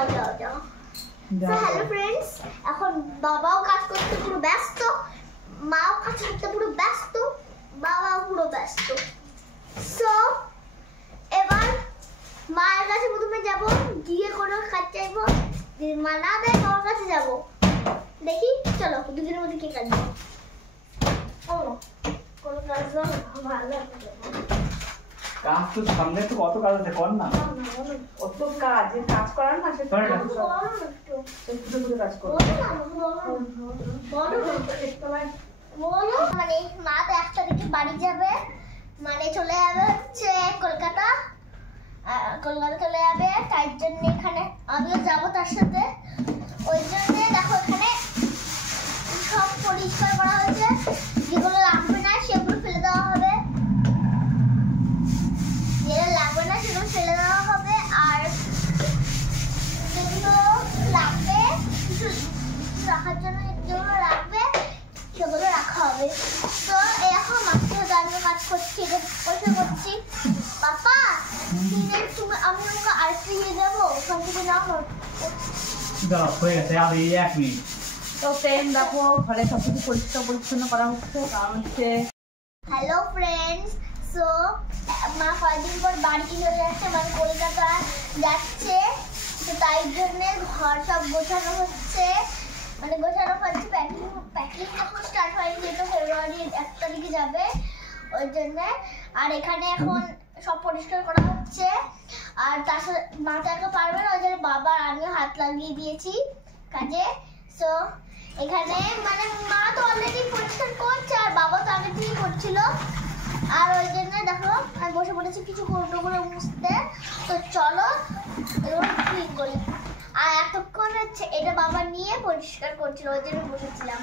যাও যাও যাও। তো হ্যালো ফ্রেন্ডস, এখন বাবাও কাজ করতে পুরো ব্যস্ত, মাও কাজ করতে পুরো ব্যস্ত, বাবাও পুরো ব্যস্ত। সো এবার মায়ের কাছে প্রথমে যাব, গিয়ে কোনো কাজ চাইবো, যদি মা না দেয় বাবার কাছে যাব। দেখি চলো দুজনের মধ্যে কে কাজ দেবো। ও কোনো কাজ ভালো কাজ তো সামনে তো কত কাজ আছে, কর না অত কাজ, যে কাজ করার না সে কাজ করো। বলো মানে মা তো 1 তারিখে বাড়ি যাবে, মানে চলে যাবে হচ্ছে কলকাতা, কলকাতা চলে যাবে, তাই জন্য এখানে আমিও যাবো তার সাথে। ওই জন্য দেখো এখানে সব পরিষ্কার করা হয়েছে, যেগুলো লাগবে না সেগুলো ফেলে দেওয়া হবে, যেগুলো লাগবে না সেগুলো ফেলে দেওয়া হবে, আর যেগুলো লাগবে কিছু রাখার জন্য যেগুলো লাগবে সেগুলো রাখা হবে। তো এখন মাত্র দাঁড়িয়ে কাজ করছি, এটা পয়সা করছি। পাপা তুমি আমি তোমাকে আরেকটা দিয়ে দেবো, ওখান থেকে নাও। দাও হয়ে গেছে, আর এই 1 মিনিট। তো ফ্রেন্ড দেখো ঘরে সবকিছু পরিষ্কার পরিচ্ছন্ন করা হচ্ছে, কারণ হচ্ছে হ্যালো ফ্রেন্ডস, সো মা কয়েকদিন পর বাড়ি চলে যাচ্ছে, মানে কলকাতা যাচ্ছে, তো তাই জন্য ঘর সব গোছানো হচ্ছে, মানে গোছানো হচ্ছে, প্যাকিং এখন স্টার্ট হয়নি, যেহেতু ফেব্রুয়ারি 1 তারিখে যাবে ওই জন্য। আর এখানে এখন সব পরিষ্কার করা হচ্ছে, আর তার সাথে মা তো একা পারবে না, ওই জন্য বাবা আর আমিও হাত লাগিয়ে দিয়েছি কাজে। সো এখানে মানে মা তো অলরেডি পরিষ্কার করছে, আর বাবা তো আগে থেকেই করছিল, আর ওই জন্য দেখো আমি বসে পড়েছি কিছু করে মুছতে। তো চলো এগুলো ক্লিন করি। আর এতক্ষণ হচ্ছে এটা বাবা নিয়ে পরিষ্কার করছিল, ওই জন্য বসেছিলাম।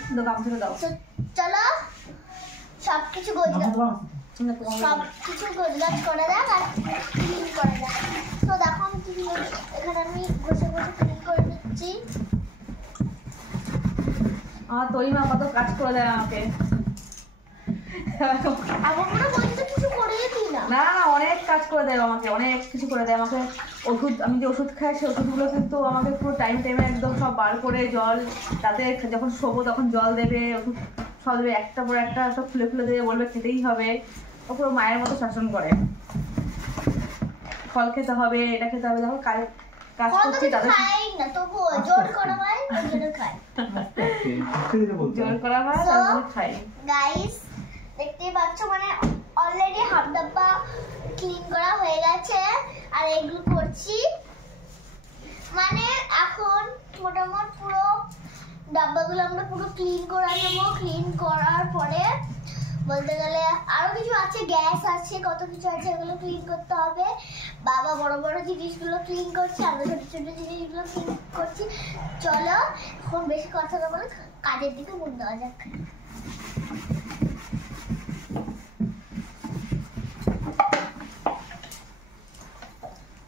তো চলো সব কিছু গোছগাছ করা যাক আর ক্লিন করা যাক। তো দেখো আমি এখানে আমি বসে ক্লিন করে নিচ্ছি। আমার তৈমা কত কাজ করে দেয় আমাকে, না অনেক কাজ করে দেয় আমাকে, অনেক কিছু করে দেয় আমাকে। ওষুধ, আমি যে ওষুধ খাই সেই ওষুধগুলো কিন্তু আমাকে পুরো টাইমে একদম সব বার করে জল, তাতে যখন শোবো তখন জল দেবে, ওষুধ সব দেবে, একটা পর একটা সব খুলে দেবে, বলবে খেতেই হবে। ও পুরো মায়ের মতো শাসন করে, ফল খেতে হবে, এটা খেতে হবে। দেখো কাজ করছি তাদের জোর করা হয় তারপরে খাই। গাইস দেখতেই পাচ্ছ মানে অলরেডি হাফ ডাব্বা ক্লিন করা হয়ে গেছে, আর এগুলো করছি, মানে এখন মোটামুটি পুরো ডাব্বাগুলো আমরা পুরো ক্লিন করে নেবো। ক্লিন করার পরে বলতে গেলে আরো কিছু আছে, গ্যাস আছে, কত কিছু আছে, এগুলো ক্লিন করতে হবে। বাবা বড় বড় জিনিসগুলো ক্লিন করছে, আমরা ছোট ছোট জিনিসগুলো ক্লিন করছি। চলো এখন বেশি কথা না বলে কাজের দিকে মন দেওয়া যাক।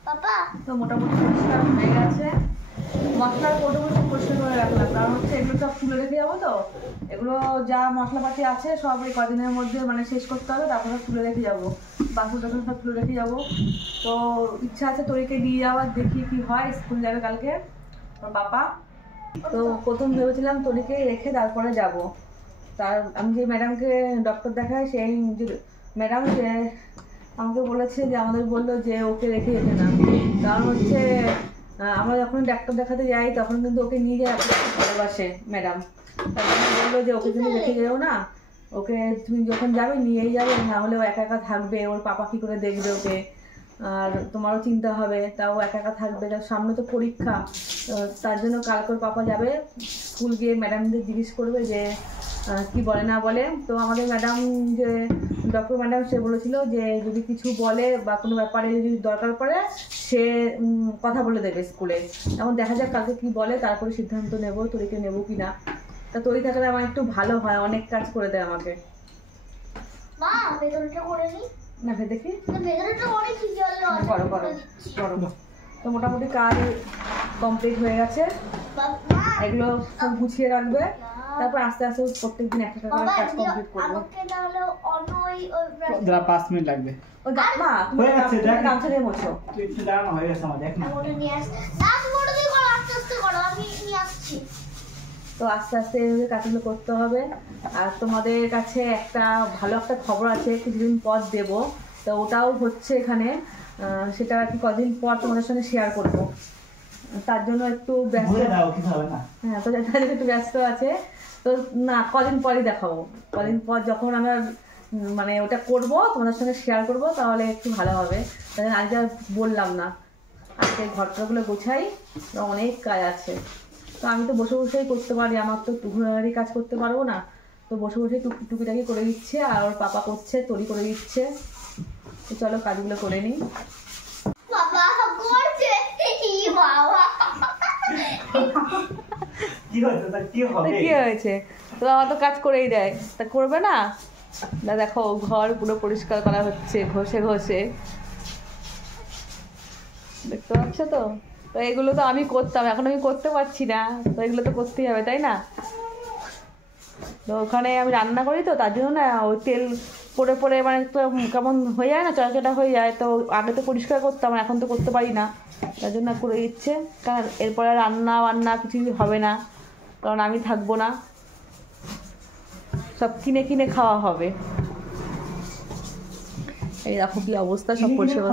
পাপা তো মোটামুটি পরিষ্কার হয়ে গেছে, মশলার কোটোগুলো সব পরিষ্কার করে রাখলাম, কারণ হচ্ছে এগুলো সব তুলে রেখে যাবো। তো এগুলো যা মশলাপাতি আছে সব এই কদিনের মধ্যে মানে শেষ করতে হবে, তারপরে তুলে রেখে যাবো, বাসন টাসন সব তুলে রেখে যাবো। তো ইচ্ছা আছে তরিকে নিয়ে যাওয়ার, দেখি কি হয়, স্কুল যাবে কালকে ওর পাপা। তো প্রথম ভেবেছিলাম তরিকে রেখে তারপরে যাব। তার আমি যে ম্যাডামকে ডক্টর দেখাই, সেই ম্যাডাম সে আমাকে বলেছে যে, আমাদের বললো যে ওকে রেখে যেতে না, কারণ হচ্ছে আমরা যখন ডাক্তার দেখাতে যাই তখন কিন্তু ওকে নিয়ে যায় ভালোবাসে ম্যাডাম, তারপরে বললো যে ওকে কিন্তু রেখে যেও না, ওকে তুমি যখন যাবে নিয়েই যাবে, না হলে ও একা একা থাকবে, ওর পাপা কী করে দেখবে ওকে, আর তোমারও চিন্তা হবে, তাও একা একা থাকবে, তার সামনে তো পরীক্ষা। তার জন্য কালকে ওর পাপা যাবে স্কুল গিয়ে ম্যাডামদের জিজ্ঞেস করবে যে কি বলে না বলে। তো আমাদের ম্যাডাম যে ডক্টর ম্যাডাম সে বলেছিল যে যদি কিছু বলে বা কোনো ব্যাপারে যদি দরকার পড়ে সে কথা বলে দেবে স্কুলে। এখন দেখা যাক কালকে কি বলে, তারপরে সিদ্ধান্ত নেবো তরিকে নেবো কি না। তা তরি থাকলে আমার একটু ভালো হয়, অনেক কাজ করে দেয় আমাকে। মা বেগুনটা করে নি না ভেবে দেখি, বেগুনটা অনেক জল করো করো করো। তো মোটামুটি কাজ কমপ্লিট হয়ে গেছে, এগুলো সব গুছিয়ে রাখবে, তারপর আস্তে আস্তে প্রত্যেকদিন একটা করে কাজ কমপ্লিট করব। আমাকে তাহলে অনই ওই দাঁড়া 5 মিনিট লাগবে। ওই মা তুমি গামছা দিয়ে মোছো, তুই একটু দাঁড়ানো হয়ে গেছে আমার, দেখ না ওটা নিয়ে আস, দাঁত মোড় দিয়ে করো আমি নিয়ে আসছি। তো আস্তে আস্তে এইভাবে কাজগুলো করতে হবে। আর তোমাদের কাছে একটা ভালো একটা খবর আছে, কিছুদিন পর দেব। তো ওটাও হচ্ছে এখানে, সেটা আর কি কদিন পর তোমাদের সঙ্গে শেয়ার করব। তার জন্য একটু ব্যস্ত। হ্যাঁ, তো তার জন্য একটু ব্যস্ত আছে। তো না, কদিন পরই দেখাবো। কদিন পর যখন আমরা মানে ওটা করব, তোমাদের সঙ্গে শেয়ার করব, তাহলে একটু ভালো হবে। তাই আজকে আর বললাম না, আজকে ঘরটাগুলো গোছাই, অনেক কাজ আছে। তো আমি তো বসে বসেই করতে পারি, আমার তো ঘোরাঘুরি কাজ করতে পারবো না। তো বসে বসে টুকিটাকি করে দিচ্ছে, আর ওর পাপা করছে, তরি করে দিচ্ছে। তো চলো কাজগুলো করে নিই। বাবা করছে, বাবা কি হয়েছে? তো আমার তো কাজ করেই দেয়, তা করবে না? দেখো ঘর পুরো পরিষ্কার করা হচ্ছে ঘষে ঘষে, দেখতে পাচ্ছ তো? তো এগুলো তো আমি করতাম, এখন আমি করতে পারছি না, তো এগুলো তো করতেই হবে, তাই না? তো ওখানে আমি রান্না করি, তো তার জন্য না ওই তেল পড়ে পড়ে মানে তো কেমন হয়ে যায় না, চড়চড়া হয়ে যায়। তো আগে তো পরিষ্কার করতাম, এখন তো করতে পারি না, তার জন্য করে দিচ্ছে। কারণ এরপরে রান্না বান্না কিছুই হবে না, কারণ আমি থাকবো না, সব কিনে কিনে খাওয়া হবে। এই দেখো কি অবস্থা, সব পরিষ্কার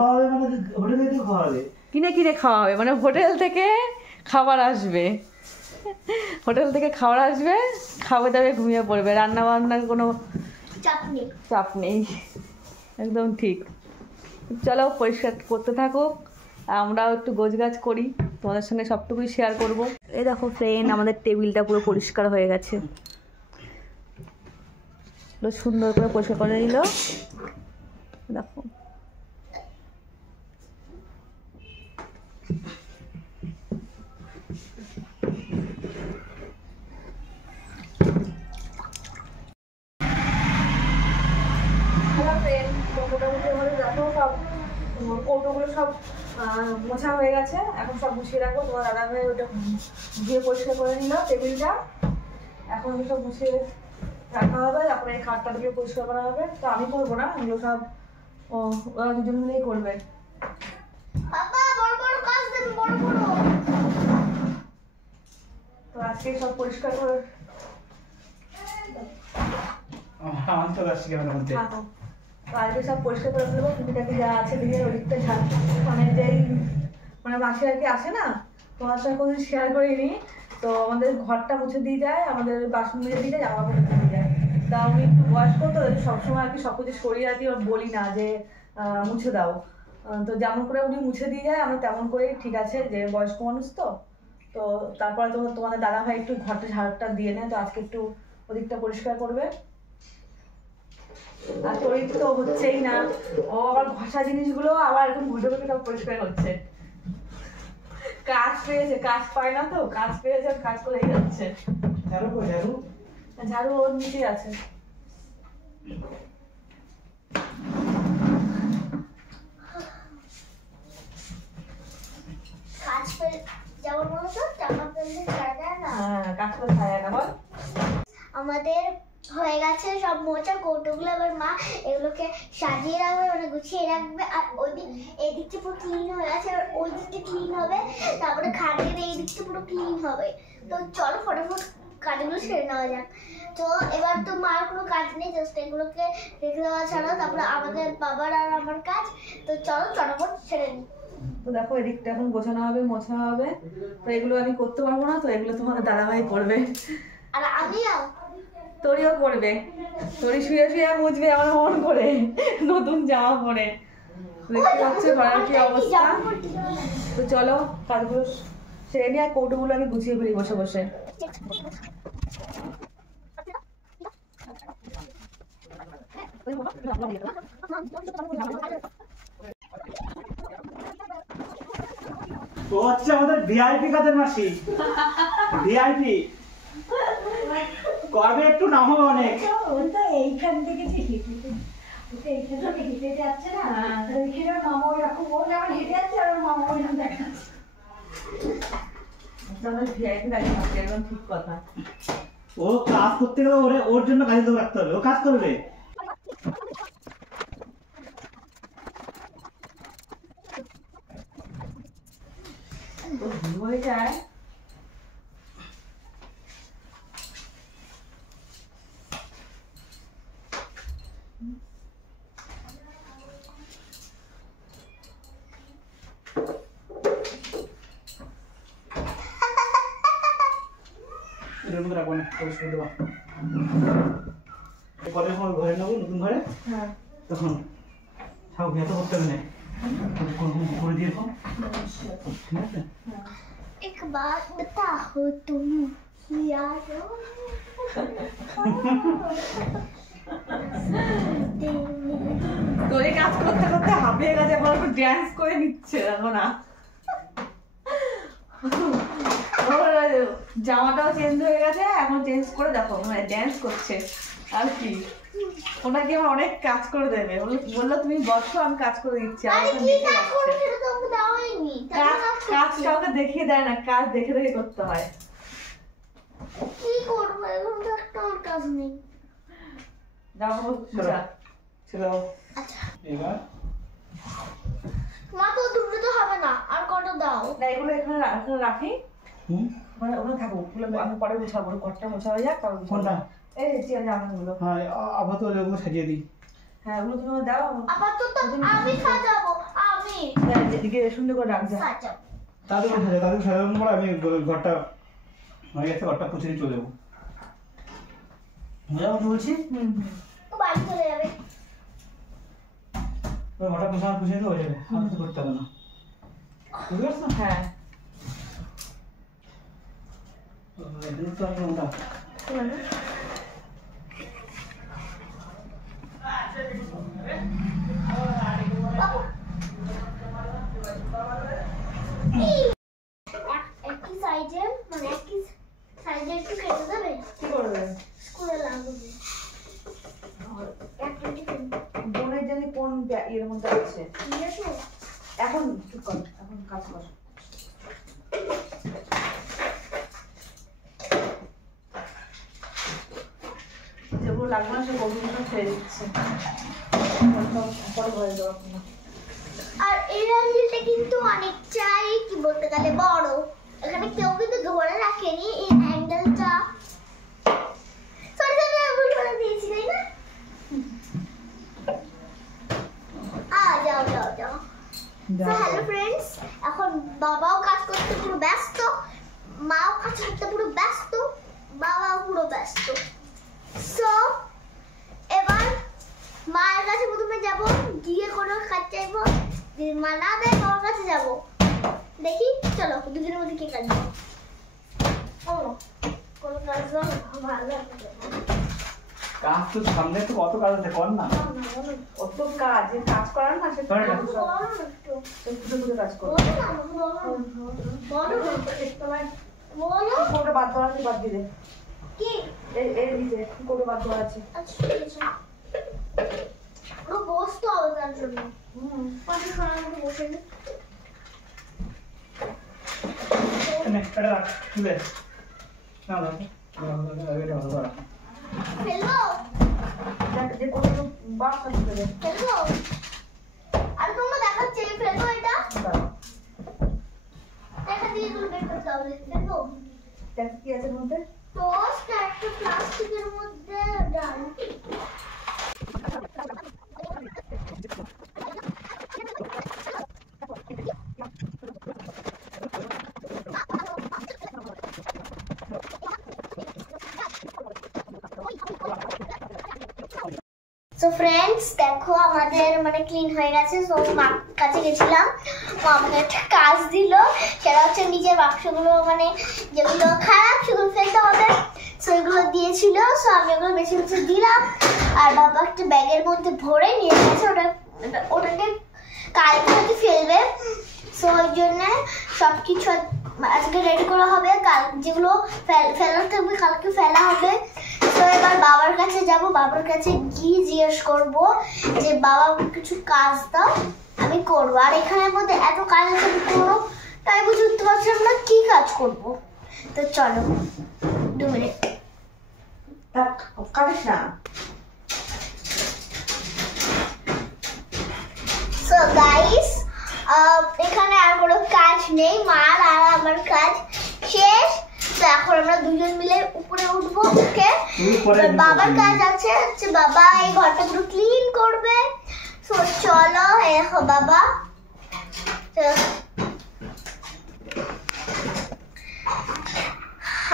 কিনে কিনে খাওয়া হবে, মানে হোটেল থেকে খাবার আসবে, হোটেল থেকে খাবার আসবে, খাবে দাবে ঘুমিয়ে পড়বে, রান্না বান্নার কোনো চাপ নেই। একদম ঠিক। চলো পরিষ্কার করতে থাকুক, আমরাও একটু গোছগাছ করি, তোমাদের সঙ্গে সবটুকুই শেয়ার করব। এই দেখো ফ্রেন্ড, আমাদের টেবিলটা পুরো পরিষ্কার হয়ে গেছে, সুন্দর করে পরিষ্কার করে নিল। দেখো কৌটোগুলো সব মোছা হয়ে গেছে, এখন সব গুছিয়ে রাখবো। তোমার দাদা ভাই ওটা ধুয়ে পরিষ্কার করে নিল টেবিলটা, এখন ওগুলো সব গুছিয়ে রাখা হবে, তারপরে এই খাটটা দিয়ে পরিষ্কার করা হবে। তো আমি করবো না, এগুলো সব ওরা দুজন মিলেই করবে। তো আজকে সব পরিষ্কার করে আজকে সব পরিষ্কার করে ফেলবো। টুকিটাকি যা আছে দিকে ওদিকটা ঝাড়, মানে যেই মানে মাসে আর কি আসে না, তোমার সঙ্গে কোনোদিন শেয়ার করিনি। তো আমাদের ঘরটা মুছে দিয়ে যায়, আমাদের বাসন মুছে দিয়ে যায়, জামা কাপড় মুছে দিয়ে যায়। তা আমি একটু বয়স্ক, তো সবসময় আর কি সব কিছু সরিয়ে আর কি বলি না যে মুছে দাও। তো যেমন করে উনি মুছে দিয়ে যায়, আমরা তেমন করেই ঠিক আছে, যে বয়স্ক মানুষ তো। তো তারপরে তোমাদের দাদা ভাই একটু ঘরটা ঝাড়টা দিয়ে নেয়, তো আজকে একটু ওদিকটা পরিষ্কার করবে। আর তরি তো হচ্ছেই না, ও আবার ঘষা জিনিসগুলো আবার এরকম ঘুরে ঘুরে সব পরিষ্কার হচ্ছে। কাজ পেয়েছে, কাজ পায় না, তো কাজ পেয়েছে, কাজ করেই যাচ্ছে। ঝাড়ু ওর নিচেই আছে। আমাদের হয়ে গেছে সব মোচা, কৌটোগুলো এবার মা এগুলোকে সাজিয়ে রাখবে, মানে গুছিয়ে রাখবে। আর এই দিকটা পুরো ক্লিন হয়ে গেছে, আর ওই দিকটা ক্লিন হবে, তারপরে খাটের এই দিকটা পুরো ক্লিন হবে। তো চলো ফটাফট কাজগুলো সেরে নেওয়া যাক। তো এবার তো মার কোনো কাজ নেই, জাস্ট এগুলোকে রেখে দেওয়া ছাড়া তারপরে আমাদের বাবার আর আমার কাজ। তো চলো চটাপট সেরে নিই। তো দেখো এদিকটা এখন গোছানো হবে, মোছা হবে। তো এগুলো আমি করতে পারবো না, তো এগুলো তোমাদের দাদাভাই করবে। আর আমিও, তরিও করবে। তরি শুয়ে শুয়ে মুছবে আমার মন করে, নতুন জামা পরে। দেখতে পাচ্ছ ঘরের কি অবস্থা। তো চলো কাজগুলো সেরে নিয়ে, আর কৌটোগুলো আমি গুছিয়ে ফেলি বসে বসে। ও হচ্ছে আমাদের ভিআইপি কাদের মাসি, ভিআইপি কবে একটু নাম হবে অনেক। ওটা এইখান থেকে এইখান থেকে হেঁটে যাচ্ছে না, ওইখানে মামা ওইরকম, ও যেমন হেঁটে যাচ্ছে আর ওর মামা ওইরকম দেখা যাচ্ছে। ভিআইপি গাড়ি মাসি, একদম ঠিক কথা। ও কাজ করতে গেলে ওর জন্য গাড়ি তো রাখতে হবে, ও কাজ করবে। হয়ে যায় বেডের মধ্যে রাখবো না, পরিষ্কার দেবো। পরে যখন ঘরে নেবো, নতুন ঘরে, হ্যাঁ তখন সব ভেতো করতে হবে না, করে দিয়ে এরকম, ঠিক আছে? एक बात बताओ तुम यारो তোর এই কাজ করতে করতে হাঁপিয়ে গেছে, এখন একটু ড্যান্স করে নিচ্ছে দেখো না। ওর জামাটাও চেঞ্জ হয়ে গেছে, এখন চেঞ্জ করে দেখো মানে ড্যান্স করছে। আর কি ওনাকে আমার অনেক কাজ করে দেবে, বললো তুমি বসো আমি কাজ করে দিচ্ছি। আর আরে এখন কি দেখে কাজ যাচ্ছে। করতে সেটা তো আমাকে দেওয়া হয়নি। কাজ কাউকে দেখিয়ে দেয় না, কাজ দেখে দেখে করতে হয়। কি করবো এখন তো একটা আমার কাজ নেই। জামা কাপড় ছেড়ে দাও। আচ্ছা এবার মা তো দুটো তো হবে না, আর কটা দাও। না এগুলো এখানে রাখি, ওখানে থাকো, আমি পরে গোছাবো, ঘরটা মোছা হয়ে যাক তারপর কোনটা? এই চেয়ার জামাগুলো। হ্যাঁ, আপাতত ওগুলো সাজিয়ে দিই। হ্যাঁ ওগুলো তুমি আমাকে দাও, আপাতত আমি সাজাবো, আমি এদিকে সুন্দর করে রাখ যা। সাজাবো। তাদের সাজানোর পর আমি ঘরটা হয়ে গেছে, ঘরটা পুছে নিয়ে চলে যাবো। বুঝাবো কি বলছি? তো বাড়ি চলে যাবে। ওই ঘরটা পুছে নিতে হয়ে যাবে, আর কিছু করতে হবে না। বুঝতে পারছো? হ্যাঁ এদিকে তো আমি ওটা একই সাইজে মানে একই সাইজে একটু কেটে দেবে, কি করবে? স্কুলে লাগবে। একটা টিফিন বোনের জানি কোন এর মধ্যে আছে। ঠিক আছে। এখন চুপ কর, এখন কাজ কর। যেগুলো লাগবে না সেগুলো ছেড়ে দিচ্ছে, পরে ভরে দেওয়া কোনো। আর এই হ্যান্ডেলটা কিন্তু অনেকটাই কি বলতে গেলে বড়। এখানে কেউ কিন্তু ধরে রাখেনি এই হ্যান্ডেলটা। সরি সরি আমি ভুল করে দিয়েছি তাই না? যাও যাও যাও। তো হ্যালো ফ্রেন্ডস, এখন বাবাও কাজ করতে পুরো ব্যস্ত, মাও কাজ করতে পুরো ব্যস্ত, বাবাও পুরো ব্যস্ত। সো এবার মায়ের কাছে প্রথমে যাব, গিয়ে কোনো কাজ চাইবো, যদি মা না দেয় বাবার কাছে যাব। দেখি চলো দুজনের মধ্যে কে কাজ দেবো। ও কোনো কাজ দাও ভালো লাগবে। কাজ তো সামনে তো কত কাজ আছে, কর না। অত কাজ, যে কাজ করার না সে করে না। ছোট ছোট কাজ করো। বলো কোনটা বাদ দেওয়া আছে বাদ দিলে, কি এই দিতে কোনটা বাদ দেওয়া আছে। আচ্ছা ঠিক আছে। বসতে হবে তার জন্য পাশে খাওয়ার মতো বসে নি। নে, এটা রাখ, তুলে। না, না, এটা ভালো করে রাখ। ফেলবো দেখ যে কোনো বাস আসবে রে। ফেলবো আর তোমরা দেখাচ্ছে ফেলবো এটা দেখা দিয়ে এগুলো বের করতে হবে। ফেলবো দেখ কি আছে এর মধ্যে। টোস্ট আর একটা প্লাস্টিকের মধ্যে ডাল। সো ফ্রেন্ডস দেখো আমাদের মানে ক্লিন হয়ে গেছে। সো মার কাছে গেছিলাম, ও আমাকে একটা কাজ দিল, সেটা হচ্ছে নিজের বাক্সগুলো মানে যেগুলো খারাপ সেগুলো ফেলতে হবে। সো এগুলো দিয়েছিল, সো আমি ওগুলো বেশি বেশি দিলাম, আর বাবা একটা ব্যাগের মধ্যে ভরে নিয়ে গেছে। ওটাকে কালকে হয়তো ফেলবে। সো ওই জন্য সব কিছু আজকে রেডি করা হবে, কাল যেগুলো ফেলার থাকবে কালকে ফেলা হবে। তো এবার বাবার কাছে যাব, বাবার কাছে গিয়ে জিজ্ঞেস করবো যে বাবা কিছু কাজ দাও আমি করবো। আর এখানের মধ্যে এত কাজ আছে কোনো তাই বুঝতে পারছিলাম না কি কাজ করব। তো চলো 2 মিনিট। থাক কাটিস না। সো গাইস এখানে আর কোনো কাজ নেই, মার আর আমার কাজ শেষ। তো এখন আমরা দুজন মিলে উপরে উঠবো। ওকে বাবার কাজ আছে, বাবা এই ঘরটা পুরো ক্লিন করবে। সো চলো দেখো বাবা।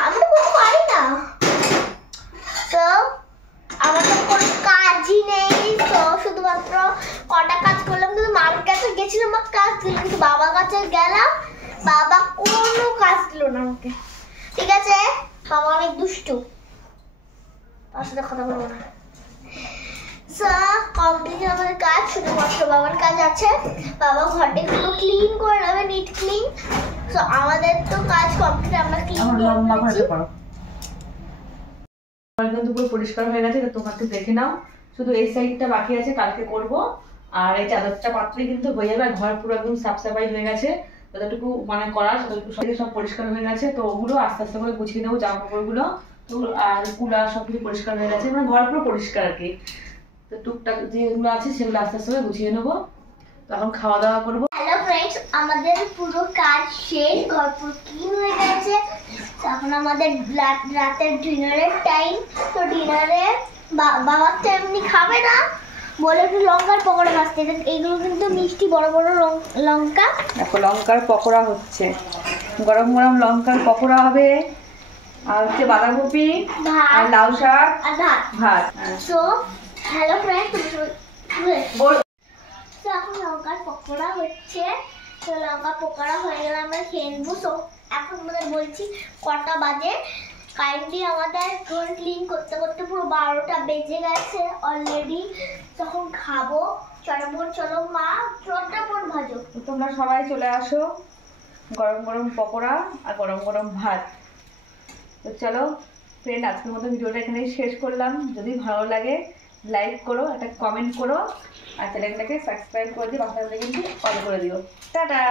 আমি তো কোনো পারি না। দিল না আমাকে। ঠিক আছে, বাবা অনেক দুষ্টু, তার সাথে কথা বলবো না। কমপ্লিট আমাদের কাজ, শুধুমাত্র বাবার কাজ আছে। বাবা ঘরটা পুরো ক্লিন করে নেবে, নিট ক্লিন। তো আমাদের তো কাজ কমপ্লিট, আমরা ক্লিন এখন করে লম্বা করে ফেলেছি। করো। আমার কিন্তু পুরো পরিষ্কার হয়ে গেছে, তো তোমরা একটু দেখে নাও। শুধু এই সাইডটা বাকি আছে, কালকে করব। আর এই চাদরটা পাতলেই কিন্তু হয়ে যাবে। আর ঘর পুরো একদম সাফ সাফাই হয়ে গেছে, যতটুকু মানে করার ততটুকু সব পরিষ্কার হয়ে গেছে। তো ওগুলো আস্তে আস্তে করে গুছিয়ে নেবো, জামা কাপড়গুলো তো। আর কুলার সব কিছু পরিষ্কার হয়ে গেছে, মানে ঘর পুরো পরিষ্কার আর কি। তো টুকটাক যেগুলো আছে সেগুলো আস্তে আস্তে করে গুছিয়ে নেবো। তো এখন খাওয়া দাওয়া করবো। হ্যালো ফ্রেন্ডস, আমাদের পুরো কাজ শেষ, ঘর পুরো ক্লিন হয়ে গেছে। এখন আমাদের রাতের ডিনারের টাইম। তো ডিনারে বাবা তো এমনি খাবে না বলে একটু লঙ্কার পকোড়া ভাজতে। এইগুলো কিন্তু মিষ্টি বড় বড় লঙ্কা। দেখো লঙ্কার পকোড়া হচ্ছে, গরম গরম লঙ্কার পকোড়া হবে। আর হচ্ছে বাঁধাকপি আর লাউ শাক আর ভাত। সো হ্যালো ফ্রেন্ডস, তো এখন লঙ্কার পকোড়া হচ্ছে। তো লঙ্কা পকোড়া হয়ে গেলে আমরা খেয়ে নেবো। তো এখন আমাদের বলছি কটা বাজে। কাইন্ডলি আমাদের ঘর ক্লিন করতে করতে পুরো 12টা বেজে গেছে অলরেডি। তখন খাবো। চলো মা, চটপট ভাজো। তো তোমরা সবাই চলে আসো, গরম গরম পকোড়া আর গরম গরম ভাত। তো চলো ফ্রেন্ড, আজকের মতো ভিডিওটা এখানেই শেষ করলাম। যদি ভালো লাগে লাইক করো, একটা কমেন্ট করো, আর চ্যানেলটাকে সাবস্ক্রাইব করে দিয়ে পাশে কিন্তু অল করে দিও। টাটা।